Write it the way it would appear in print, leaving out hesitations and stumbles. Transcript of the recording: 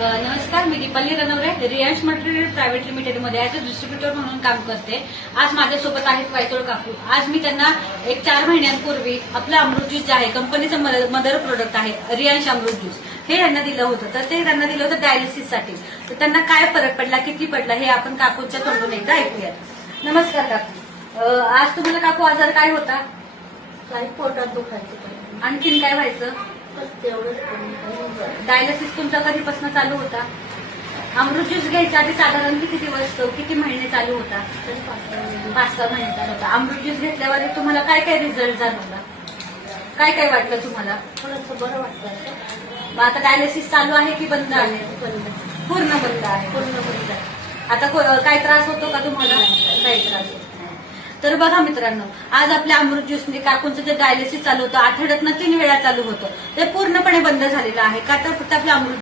नमस्कार, मी Deepali Ranware Riyansh material private limited मध्ये ऍज अ डिस्ट्रीब्युटर म्हणून काम करते. आज माझ्यासोबत आहेत वायतोळ काकू. आज मी त्यांना एक 4 महिन्यांपूर्वी आपलं अमृत ज्यूस जे आहे कंपनीचं मदर प्रोडक्ट आहे रियांश अमृत ज्यूस हे यांना दिलं होतं. तर ते त्यांना दिलं होतं डायलिसिससाठी. तर त्यांना काय फरक पडला, किती पडला हे आपण काकूंच्या तोंडून एकदा ऐकूयात. नमस्कार काकू. आज तुम्हाला काकू आजार काय होता? काही पोटात दुखायचं. आणखीन काय व्हायचं? तेवढंच डायलिसिस तुमचा कधीपासून चालू होता? अमृत ज्यूस घ्यायच्या आधी साधारण किती दिवस, किती महिने चालू होता? 5-6 महिने चालू होता. अमृत ज्यूस घेतल्यावर तुम्हाला काय काय रिझल्ट जाणवला? काय काय वाटलं तुम्हाला? थोडंसं बरं वाटतं. मग आता डायलिसिस चालू आहे की बंद आहे? पूर्ण बंद आहे. पूर्ण बंद आहे. आता काय त्रास होतो का तुम्हाला? काही त्रास होत नाही. तर बघा मित्रांनो, आज आपल्या अमृत ज्यूस म्हणजे काकूंचं जे डायलिसिस चालू होतं, आठवड्यातनं 3 वेळा चालू होतं, ते पूर्णपणे बंद झालेलं आहे. का तर फक्त आपलं अमृत